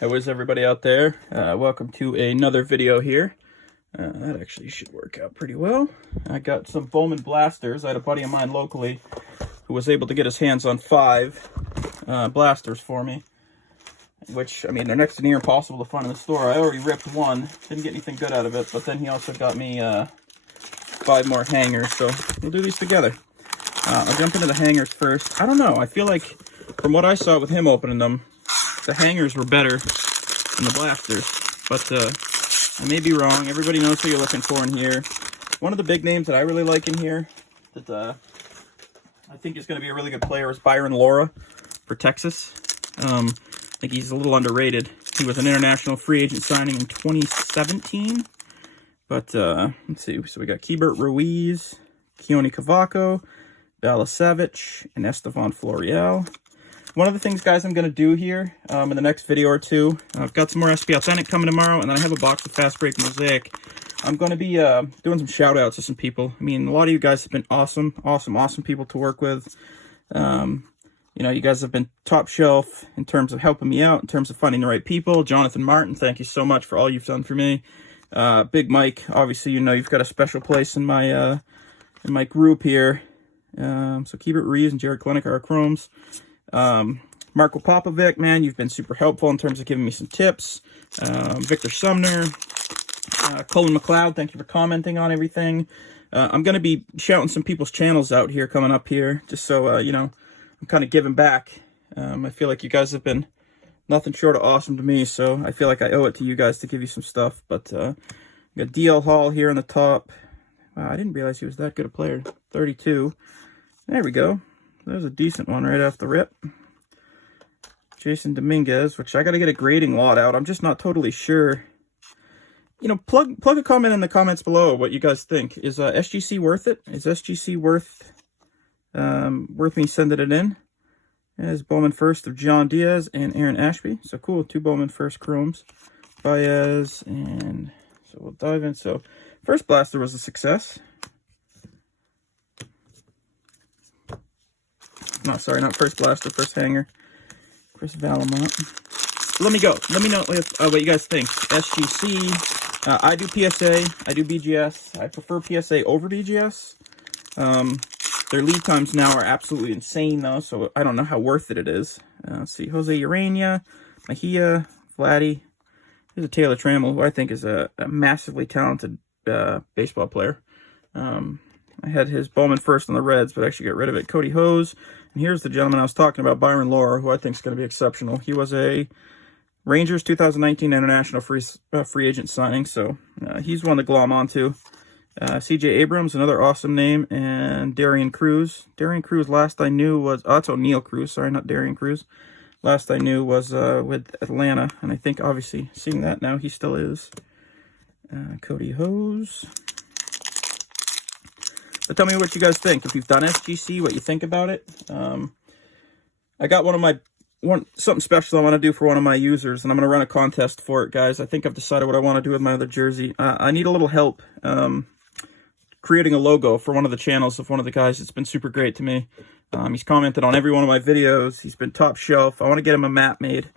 How is everybody out there? Welcome to another video here. That actually should work out pretty well. I got some Bowman blasters. I had a buddy of mine locally who was able to get his hands on 5 blasters for me. Which, I mean, they're next to near impossible to find in the store. I already ripped one. Didn't get anything good out of it, but then he also got me 5 more hangers. So we'll do these together. I'll jump into the hangers first. I don't know. I feel like from what I saw with him opening them, the hangers were better than the blasters, but I may be wrong. Everybody knows who you're looking for in here. One of the big names that I really like in here that I think is going to be a really good player is Byron Laura for Texas. I think he's a little underrated. He was an international free agent signing in 2017. But let's see. So we got Keibert Ruiz, Keone Cavaco, Balasevich, and Estevan Florial. One of the things, guys, I'm going to do here in the next video or two, I've got some more SP Authentic coming tomorrow, and then I have a box of Fast Break Mosaic. I'm going to be doing some shout-outs to some people. I mean, a lot of you guys have been awesome people to work with. You know, you guys have been top shelf in terms of helping me out, in terms of finding the right people. Jonathan Martin, thank you so much for all you've done for me. Big Mike, obviously, you know, you've got a special place in my group here. So Keibert Ruiz and Jared Klinick are our Chromes. Marco Popovic, man, you've been super helpful in terms of giving me some tips. Victor Sumner, Colin McLeod, thank you for commenting on everything. I'm going to be shouting some people's channels out here coming up here, just so, you know, I'm kind of giving back. I feel like you guys have been nothing short of awesome to me, so I feel like I owe it to you guys to give you some stuff. But we got DL Hall here on the top. Wow, I didn't realize he was that good a player. 32. There we go. There's a decent one right off the rip. Jason Dominguez, which I got to get a grading lot out. I'm just not totally sure. You know, plug a comment in the comments below what you guys think. Is SGC worth it? Is SGC worth me sending it in? As Bowman first of John Diaz and Aaron Ashby. So cool, 2 Bowman first Chromes. Baez, and so we'll dive in. So first blaster was a success. No, sorry, not first blaster, first hanger. Chris Valamont. So let me go. Let me know if, what you guys think. SGC. I do PSA. I do BGS. I prefer PSA over BGS. Their lead times now are absolutely insane, though, so I don't know how worth it is. Let's see. Jose Urania, Mejia, Vladdy. Here's a Taylor Trammell, who I think is a massively talented baseball player. I had his Bowman first on the Reds, but I actually got rid of it. Cody Hose. And here's the gentleman I was talking about, Byron Laura, who I think is going to be exceptional. He was a Rangers 2019 international free agent signing, so he's one to glom onto. CJ Abrams, another awesome name, and Darian Cruz. Darian Cruz, last I knew was... Oh, it's O'Neal Cruz, sorry, not Darian Cruz. Last I knew was with Atlanta, and I think, obviously, seeing that now, he still is. Cody Hose. But tell me what you guys think. If you've done SGC, what you think about it. I got something special I want to do for one of my users, and I'm going to run a contest for it, guys. I think I've decided what I want to do with my other jersey. I need a little help creating a logo for one of the channels of one of the guys. It's been super great to me. He's commented on every one of my videos. He's been top shelf. I want to get him a map made.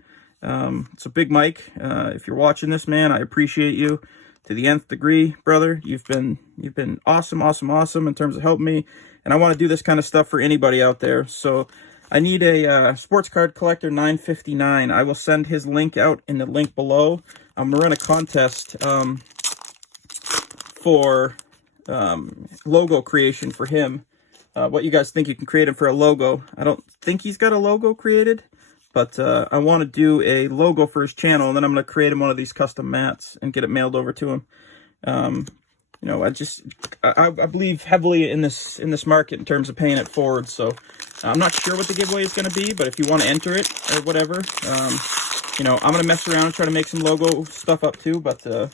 So Big Mike, if you're watching this, man, I appreciate you to the nth degree, brother. You've been awesome in terms of helping me, and I want to do this kind of stuff for anybody out there. So I need a sports card collector 959. I will send his link out in the link below. I'm gonna run a contest for logo creation for him. What you guys think you can create him for a logo? I don't think he's got a logo created, but I want to do a logo for his channel, and then I'm going to create him one of these custom mats and get it mailed over to him. You know, I believe heavily in this market in terms of paying it forward. So I'm not sure what the giveaway is going to be, but if you want to enter it or whatever, you know, I'm going to mess around and try to make some logo stuff up too. But you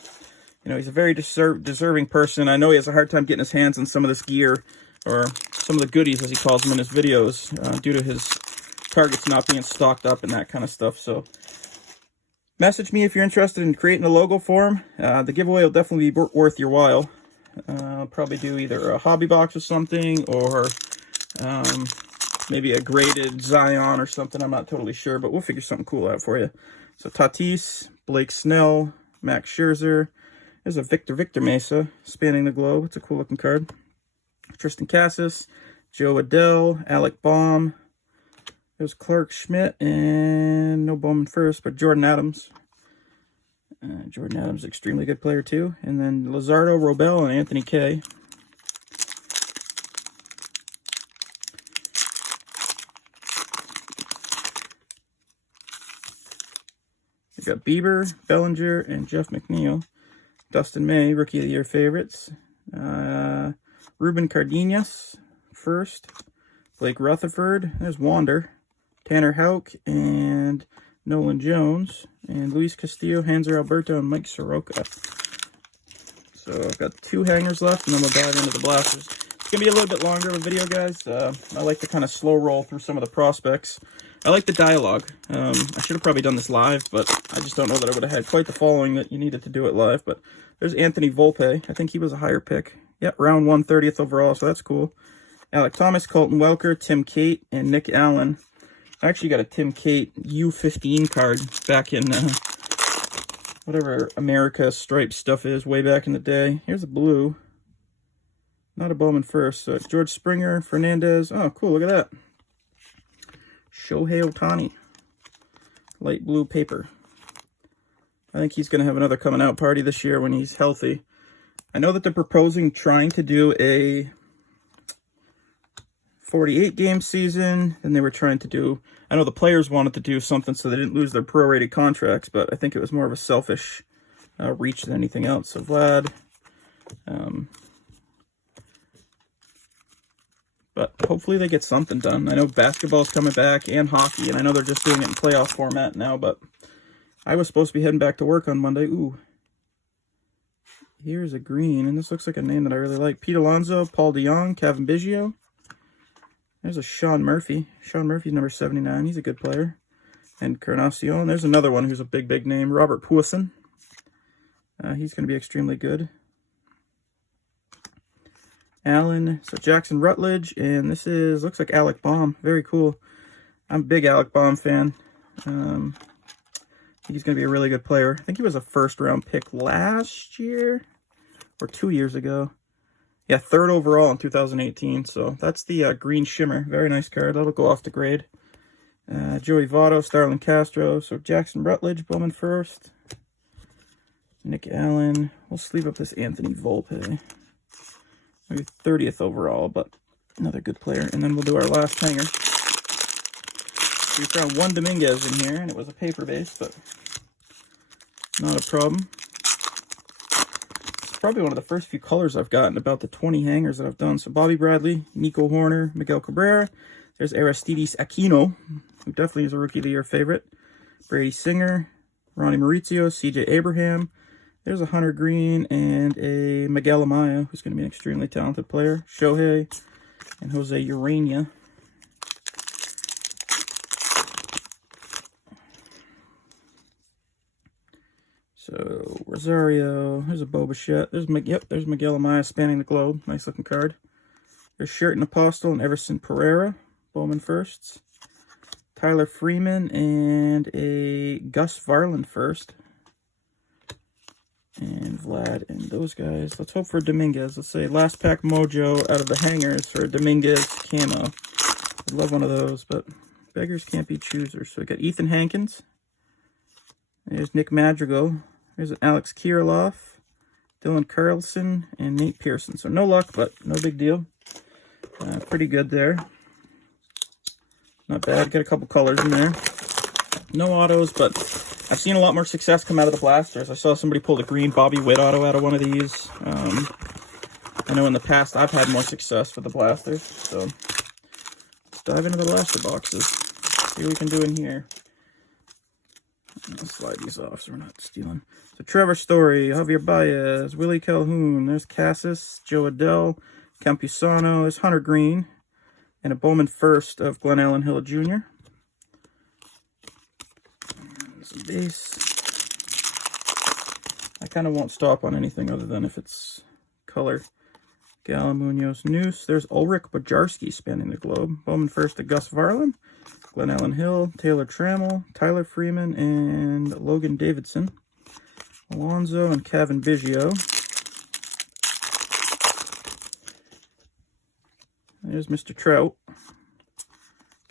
know, he's a very deserving person. I know he has a hard time getting his hands on some of this gear, or some of the goodies, as he calls them in his videos, due to his targets not being stocked up and that kind of stuff. So message me if you're interested in creating a logo for him. The giveaway will definitely be worth your while. I'll probably do either a hobby box or something, or maybe a graded Zion or something. I'm not totally sure, but we'll figure something cool out for you. So Tatis, Blake Snell, Max Scherzer. There's a Victor Mesa spanning the globe. It's a cool looking card. Tristan Cassis, Joe Adell, Alec Baum. There's Clark Schmidt, and no Bowman first, but Jordan Adams. Jordan Adams, extremely good player too. And then Luzardo, Robel, and Anthony K. We got Bieber, Bellinger, and Jeff McNeil. Dustin May, Rookie of the Year favorites. Ruben Cardenas, first. Blake Rutherford. There's Wander. Tanner Houck, and Nolan Jones. And Luis Castillo, Hanser Alberto, and Mike Soroka. So I've got 2 hangers left, and then we'll dive into the blasters. It's going to be a little bit longer of a video, guys. I like to kind of slow roll through some of the prospects. I like the dialogue. I should have probably done this live, but I just don't know that I would have had quite the following that you needed to do it live. But there's Anthony Volpe. I think he was a higher pick. Yep, round 1, 30th overall, so that's cool. Alec Thomas, Colton Welker, Tim Cate, and Nick Allen. I actually got a Tim Cate U15 card back in whatever America stripe stuff is way back in the day. Here's a blue. Not a Bowman first. So it's George Springer, Fernandez. Oh, cool. Look at that. Shohei Ohtani. Light blue paper. I think he's going to have another coming out party this year when he's healthy. I know that they're proposing trying to do a 48-game season, and they were trying to do, I know the players wanted to do something so they didn't lose their prorated contracts, but I think it was more of a selfish reach than anything else. So Vlad, but hopefully they get something done. I know basketball's coming back and hockey, and I know they're just doing it in playoff format now, but I was supposed to be heading back to work on Monday. Ooh. Here's a green, and this looks like a name that I really like. Pete Alonso, Paul DeJong, Kevin Biggio. There's a Sean Murphy. Sean Murphy's number 79. He's a good player. And Carnacion. There's another one who's a big name. Robert Puason. He's going to be extremely good. Allen. So Jackson Rutledge. And this is, looks like Alec Baum. Very cool. I'm a big Alec Baum fan. I think he's going to be a really good player. I think he was a first-round pick last year. Or 2 years ago. Yeah, 3rd overall in 2018. So that's the Green Shimmer. Very nice card. That'll go off the grade. Joey Votto, Starlin Castro. So Jackson Rutledge, Bowman first. Nick Allen. We'll sleeve up this Anthony Volpe. Maybe 30th overall, but another good player. And then we'll do our last hanger. We found 1 Dominguez in here, and it was a paper base, but not a problem. Probably one of the first few colors I've gotten about the 20 hangers that I've done. So Bobby Bradley, Nico Horner, Miguel Cabrera. There's Aristides Aquino, who definitely is a Rookie of the Year favorite. Brady Singer, Ronnie Maurizio, CJ Abraham. There's a Hunter Green and a Miguel Amaya, who's going to be an extremely talented player. Shohei and Jose Urania. So, Rosario, there's a Bo Bichette. There's Miguel Amaya spanning the globe. Nice looking card. There's Sherton Apostle and Everson Pereira. Bowman firsts. Tyler Freeman and a Gus Varland first. And Vlad and those guys. Let's hope for Dominguez. Let's say last pack mojo out of the hangers for Dominguez camo. I'd love one of those, but beggars can't be choosers. So we got Ethan Hankins. There's Nick Madrigal. There's Alex Kirilloff, Dylan Carlson, and Nate Pearson. So no luck, but no big deal. Pretty good there. Not bad. Got a couple colors in there. No autos, but I've seen a lot more success come out of the blasters. I saw somebody pull the green Bobby Witt auto out of one of these. I know in the past I've had more success with the blasters. So let's dive into the blaster boxes. See what we can do in here. I'll slide these off so we're not stealing. So Trevor Story, Javier Baez, Willie Calhoun, there's Cassis, Joe Adell, Campusano, there's Hunter Green, and a Bowman first of Glenn Allen Hill Jr. Some base. I kind of won't stop on anything other than if it's color. Gallen, Munoz, Noose. There's Ulrich Bojarski spanning the globe. Bowman first to Gus Varlin, Glenn Allen Hill, Taylor Trammell, Tyler Freeman, and Logan Davidson. Alonso and Kevin Biggio. There's Mr. Trout.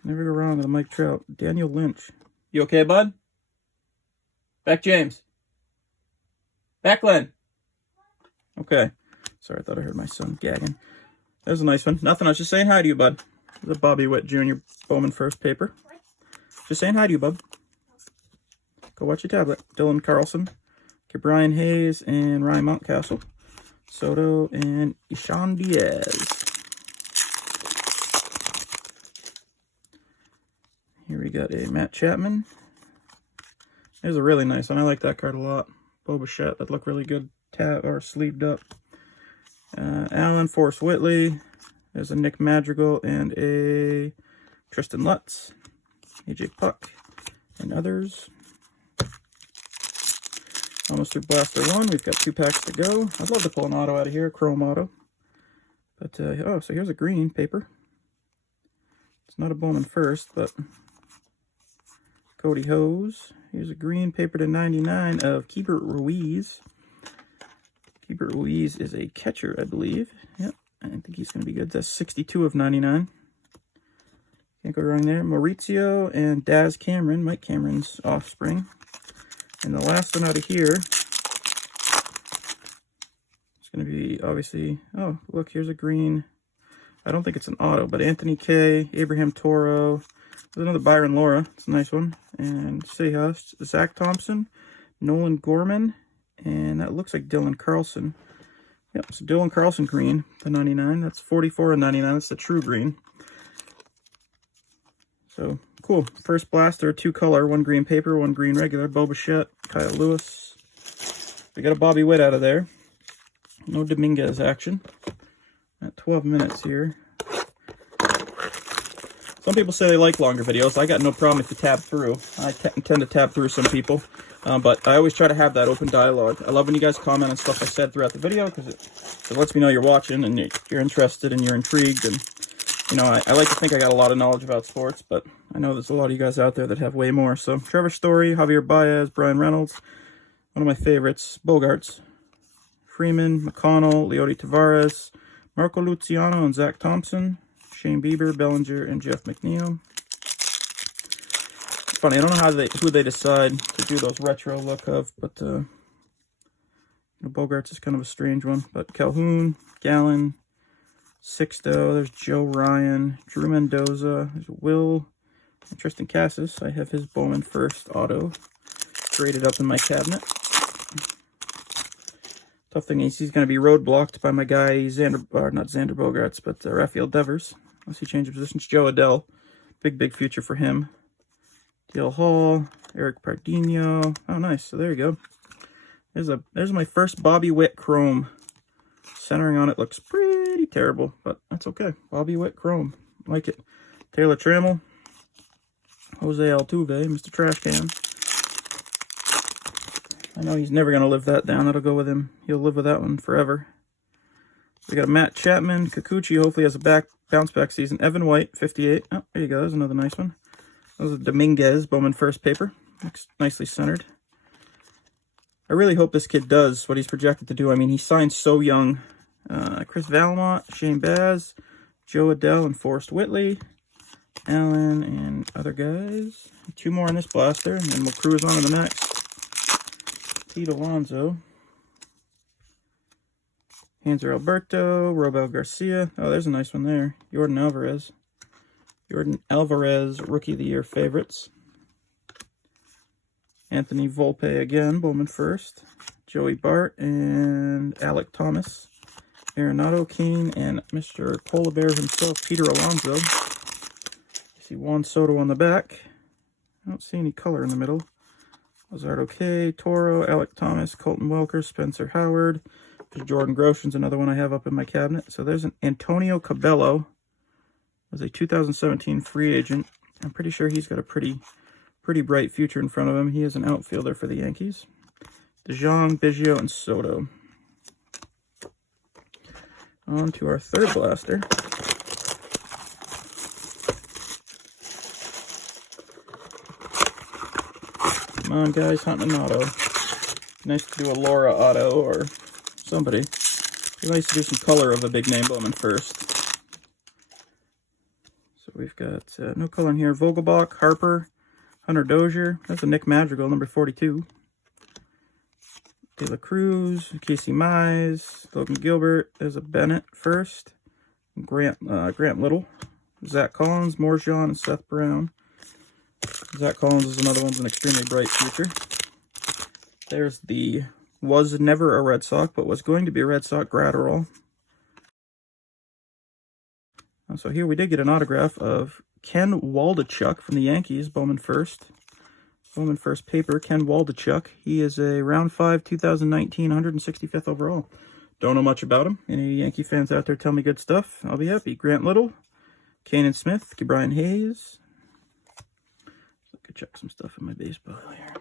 Never go wrong with a Mike Trout. Daniel Lynch. You okay, bud? Back James. Back Glenn. Okay. Sorry, I thought I heard my son gagging. That was a nice one. Nothing, I was just saying hi to you, bud. The Bobby Witt Jr. Bowman first paper. Just saying hi to you, bud. Go watch your tablet. Dylan Carlson, Brian Hayes, and Ryan Mountcastle. Soto and Ishan Diaz. Here we got a Matt Chapman. There's a really nice one. I like that card a lot. Bo Bichette. That looked really good. Tab or sleeved up. Allen, Forrest Whitley. There's a Nick Madrigal and a Tristan Lutz. AJ Puck and others. Almost through Blaster 1. We've got 2 packs to go. I'd love to pull an auto out of here, Chrome auto. But, oh, so here's a green paper. It's not a Bowman first, but Cody Hose. Here's a green paper to 99 of Keibert Ruiz. Keibert Ruiz is a catcher, I believe. Yep, I think he's going to be good. That's 62 of 99. Can't go wrong there. Maurizio and Daz Cameron, Mike Cameron's offspring. And the last one out of here, it's going to be, obviously, oh, look, here's a green. I don't think it's an auto, but Anthony K, Abraham Toro. There's another Byron Laura. It's a nice one. And Seahawks, Zach Thompson, Nolan Gorman, and that looks like Dylan Carlson. Yep, so Dylan Carlson green, the 99. That's 44 and 99. That's the true green. So, cool. First blaster, 2 color, 1 green paper, 1 green regular. Bo Bichette, Kyle Lewis. We got a Bobby Witt out of there. No Dominguez action. At 12 minutes here. Some people say they like longer videos. I got no problem if you tab through. I tend to tab through some people. But I always try to have that open dialogue. I love when you guys comment on stuff I said throughout the video because it lets me know you're watching and you're interested and you're intrigued. And, you know, I like to think I got a lot of knowledge about sports, but I know there's a lot of you guys out there that have way more. So, Trevor Story, Javier Baez, Brian Reynolds, one of my favorites, Bogarts, Freeman, McConnell, Leody Tavares, Marco Luciano and Zach Thompson, Shane Bieber, Bellinger, and Jeff McNeil. It's funny, I don't know who they decide to do those retro look of, but Bogarts is kind of a strange one. But Calhoun, Gallen, Sixto, there's Joe Ryan, Drew Mendoza, there's Will, and Tristan Cassis. I have his Bowman first auto graded up in my cabinet. Tough thing is he's going to be roadblocked by my guy, not Xander Bogarts, but Rafael Devers. Unless he changes positions. Joe Adell. Big future for him. Dale Hall. Eric Pardinho. Oh, nice. So there you go. There's my first Bobby Witt Chrome. Centering on it looks pretty terrible, but that's okay. Bobby Witt Chrome. Like it. Taylor Trammell. Jose Altuve. Mr. Trash Can. I know he's never going to live that down. That'll go with him. He'll live with that one forever. We got Matt Chapman. Kikuchi hopefully has a bounce back season. Evan White, 58. Oh, there you go. There's another nice one. That was a Dominguez Bowman first paper. Looks nicely centered. I really hope this kid does what he's projected to do. I mean, he signed so young. Chris Valmont, Shane Baz, Joe Adell, and Forrest Whitley. Allen and other guys. 2 more on this blaster, and then we'll cruise on to the next. Pete Alonso, Hanser Alberto, Robel Garcia. Oh, there's a nice one there. Jordan Alvarez, Rookie of the Year favorites. Anthony Volpe again, Bowman first. Joey Bart and Alec Thomas. Arenado, Kane, and Mr. Polar Bear himself, Peter Alonso. You see Juan Soto on the back. I don't see any color in the middle. Lazardo K, Toro, Alec Thomas, Colton Welker, Spencer Howard. There's Jordan Groshans, another one I have up in my cabinet. So there's an Antonio Cabello. Was a 2017 free agent. I'm pretty sure he's got a pretty bright future in front of him. He is an outfielder for the Yankees. DeJong, Biggio, and Soto. On to our third blaster. Come on, guys, hunting an auto. Nice to do a Laura auto or somebody. It'd be nice to do some color of a big name Bowman first. So we've got no color in here. Vogelbach, Harper, Hunter Dozier. That's a Nick Madrigal, number 42. De La Cruz, Casey Mize, Logan Gilbert. There's a Bennett first. Grant Little. Zach Collins, Morjan, and Seth Brown. Zach Collins is another one with an extremely bright future. There's the was never a Red Sox, but was going to be a Red Sox Gratterall. So here we did get an autograph of Ken Waldichuk from the Yankees, Bowman first. Bowman first paper, Ken Waldichuk. He is a round 5, 2019, 165th overall. Don't know much about him. Any Yankee fans out there tell me good stuff, I'll be happy. Grant Little, Kanan Smith, Brian Hayes. I could check some stuff in my baseball here.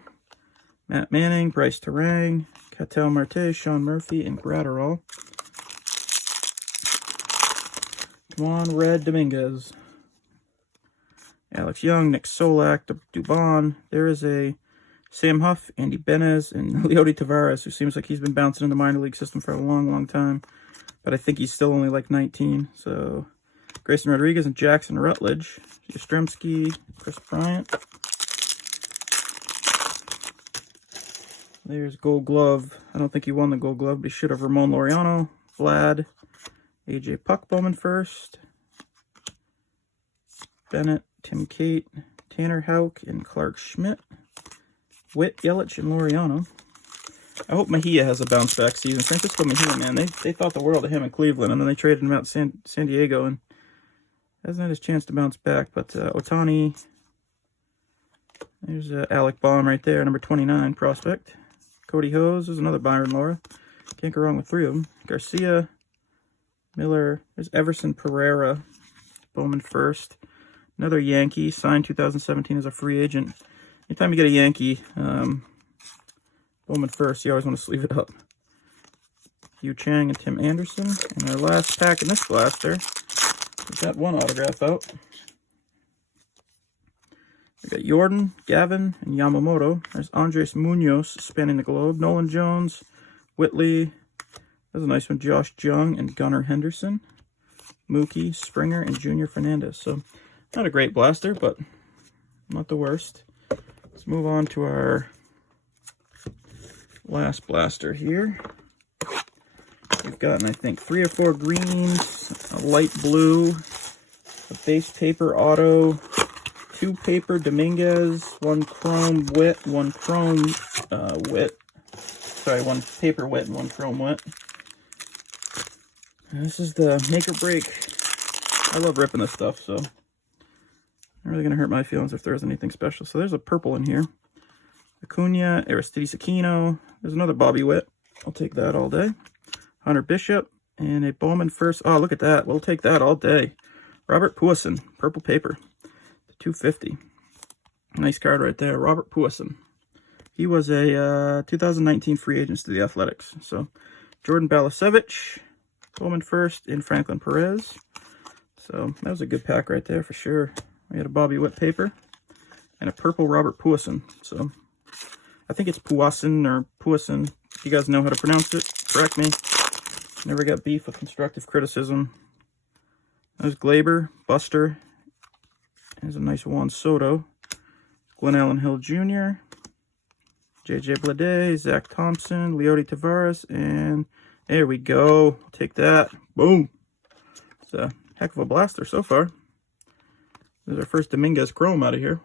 Matt Manning, Bryce Terang, Ketel Marte, Sean Murphy, and Gratterall. Juan Red Dominguez. Alex Young, Nick Solak, Dubon. There is a Sam Huff, Andy Benez, and Leody Tavares, who seems like he's been bouncing in the minor league system for a long, long time. But I think he's still only like 19. So Grayson Rodriguez and Jackson Rutledge. Yastrzemski, Chris Bryant. There's Gold Glove. I don't think he won the Gold Glove, but he should have. Ramon Laureano, Vlad, AJ Puck Bowman first. Bennett, Tim Cate, Tanner Houck, and Clark Schmidt. Witt, Yelich, and Laureano. I hope Mejia has a bounce-back season. Francisco Mejia, man, they thought the world of him in Cleveland, and then they traded him out to San Diego, and hasn't had his chance to bounce back. But Ohtani, there's Alec Baum right there, number 29 prospect. Cody Hose, there's another Byron Laura. Can't go wrong with 3 of them. Garcia, Miller, there's Everson Pereira, Bowman first. Another Yankee, signed 2017 as a free agent. Anytime you get a Yankee, Bowman first, you always want to sleeve it up. Yu Chang and Tim Anderson. And our last pack in this blaster, we've got one autograph out. We've got Jordan, Gavin, and Yamamoto. There's Andres Munoz spanning the globe. Nolan Jones, Whitley. There's a nice one. Josh Jung and Gunnar Henderson. Mookie, Springer, and Junior Fernandez. So, not a great blaster, but not the worst. Let's move on to our last blaster here. We've gotten, I think, 3 or 4 greens, a light blue, a base paper auto, 2 paper Dominguez, 1 chrome Witt, 1 chrome Witt. Sorry, 1 paper Witt and 1 chrome Witt. And this is the make or break. I love ripping this stuff, so not really going to hurt my feelings if there is anything special. So there's a purple in here. Acuna, Aristides Aquino. There's another Bobby Witt. I'll take that all day. Hunter Bishop and a Bowman first. Oh, look at that. We'll take that all day. Robert Puason, purple paper. 250. Nice card right there. Robert Puason. He was a 2019 free agent to the Athletics. So Jordan Balasevich, Bowman first, and Franklin Perez. So that was a good pack right there for sure. We had a Bobby Witt paper and a purple Robert Puason. So I think it's Puason or Puason. If you guys know how to pronounce it, correct me. Never got beef with constructive criticism. There's Glaber, Buster. There's a nice Juan Soto. Glenn Allen Hill Jr. JJ Bleday, Zach Thompson, Leody Tavares, and there we go. Take that. Boom. It's a heck of a blaster so far. There's our first Dominguez Chrome out of here.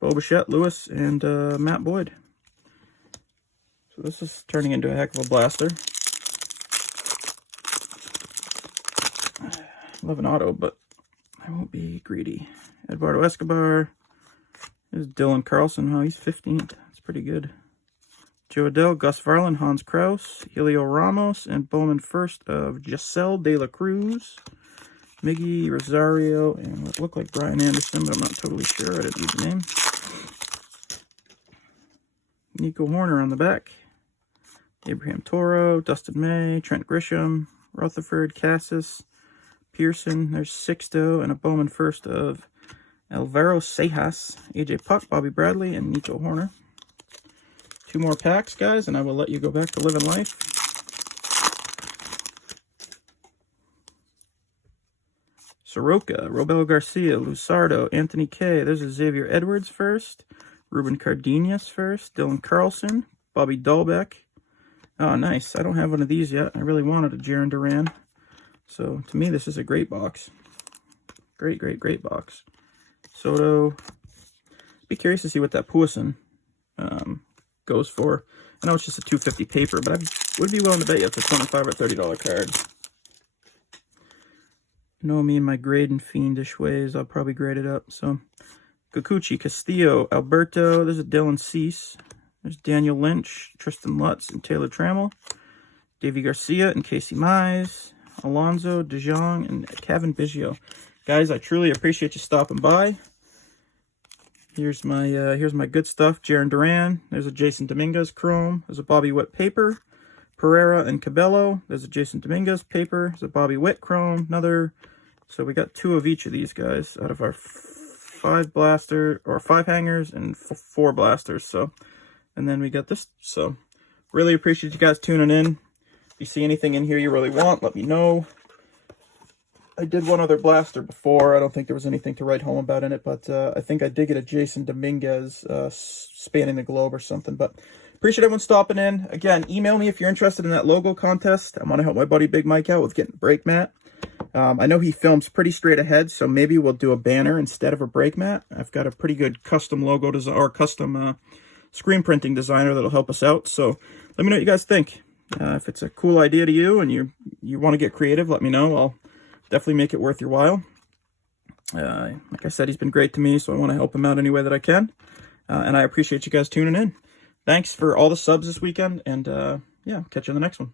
Bo Bichette, Lewis, and Matt Boyd. So this is turning into a heck of a blaster. I love an auto, but I won't be greedy. Eduardo Escobar. There's Dylan Carlson. Oh, he's 15th. That's pretty good. Joe Adell, Gus Varlin, Hans Kraus, Helio Ramos, and Bowman first of Giselle De La Cruz. Miggy, Rosario, and what looked like Brian Anderson, but I'm not totally sure. I didn't read the name. Nico Horner on the back. Abraham Toro, Dustin May, Trent Grisham, Rutherford, Cassis, Pearson. There's Sixto and a Bowman first of Alvaro Sejas, AJ Puck, Bobby Bradley, and Nico Horner. 2 more packs, guys, and I will let you go back to living life. Soroka, Robelo Garcia, Lusardo, Anthony K. There's a Xavier Edwards first. Ruben Cardenas first. Dylan Carlson, Bobby Dahlbeck. Oh, nice. I don't have one of these yet. I really wanted a Jarren Duran. So, to me, this is a great box. Great, great, great box. Soto. Be curious to see what that Puason goes for. I know it's just a $2.50 paper, but I would be willing to bet you it's a $25 or $30 card. You know me and my grading fiendish ways. I'll probably grade it up. So, Kikuchi, Castillo, Alberto. There's a Dylan Cease. There's Daniel Lynch, Tristan Lutz, and Taylor Trammell. Davey Garcia and Casey Mize. Alonzo, De Jong, and Kevin Biggio. Guys, I truly appreciate you stopping by. Here's my good stuff. Jarren Duran. There's a Jason Dominguez Chrome. There's a Bobby Witt paper. Pereira and Cabello. There's a Jason Dominguez paper. There's a Bobby Witt Chrome. Another. So we got 2 of each of these guys out of our 5 blaster or 5 hangers and 4 blasters. So, and then we got this. So, really appreciate you guys tuning in. If you see anything in here you really want, let me know. I did one other blaster before. I don't think there was anything to write home about in it, but I think I did get a Jason Dominguez spanning the globe or something. But appreciate everyone stopping in. Again, email me if you're interested in that logo contest. I want to help my buddy Big Mike out with getting brake mat. I know he films pretty straight ahead, so maybe we'll do a banner instead of a brake mat. I've got a pretty good custom logo design or custom screen printing designer that'll help us out. So let me know what you guys think. If it's a cool idea to you and you want to get creative, let me know. I'll definitely make it worth your while. Like I said, he's been great to me, so I want to help him out any way that I can. And I appreciate you guys tuning in. Thanks for all the subs this weekend, and yeah, catch you on the next one.